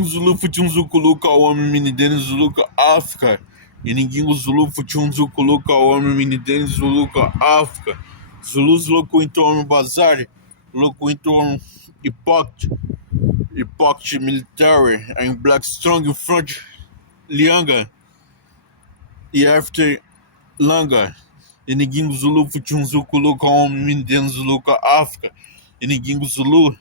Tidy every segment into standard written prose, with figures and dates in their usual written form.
Zulu futi Zukuluka homem minideni Zuluka África. E ninguém Zulu futi Zukuluka homem minideni Zuluka África. Zulus louco em torno bazar, louco em torno hipócrita military, em black strong in front Lianga e after Langa. E ninguém Zulu futi Zukuluka homem minideni Zuluka África. E ninguém Zulu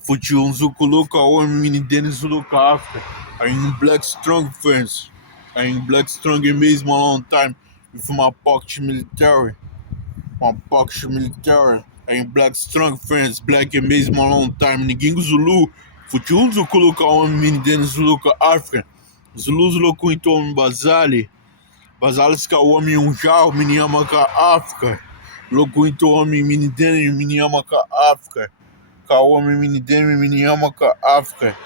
futi Zukuluka homem minideni Zuluka África. I'm black strong friends. I'm black strong mesmo a long time with my pocket military. My pocket military. I'm black strong friends. Black mesmo a long time. Ninguém Zulu. Futi Zukuluka homem minideni Zuluka África. Zulus louco em torno Bazali. Bazalis ka homem já miniama ka África. Louco em torno minideni miniama ka África. Ka homem minideni miniama ka África.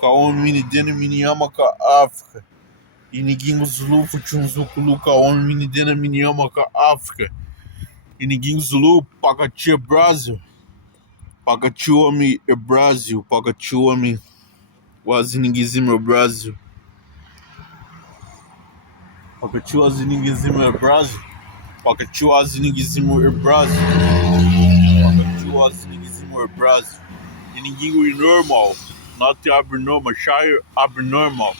Ka homem minideni miniama ka África. E ninguém Zulu futi Zukuluka homem minideni miniama ka África. E ninguém Zulu pakatia Brasil. Pakati homem é Brasil. Pakati homem waziningizimo é Brasil. Pakati waziningizimo é Brasil. Pakati waziningizimo é Brasil. Pakati waziningizimo é Brasil. E ninguém é normal. Not abnormal. Shire abnormal.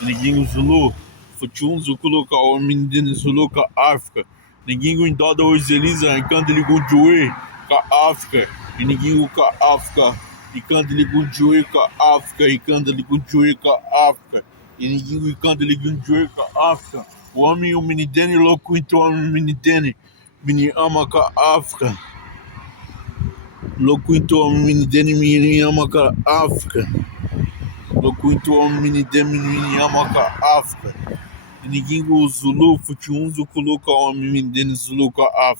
E ninguém Zulu futi Zukuluka homem minideni Zuluka África. Ninguém em doda hoje Elisa em candele gunjoe ka África. E ninguém ka África. E candele gunjoe ka África. E candele gunjoe ka África. E ninguém candele gunjoe ka África. O homem o minideni louco então homem minideni mini ama ka África. Louco então homem minideni mini ama ka África. Louco então homem minideni mini ama ka África. E ninguém Zulu futi Zukuluka homem minideni Zuluka África.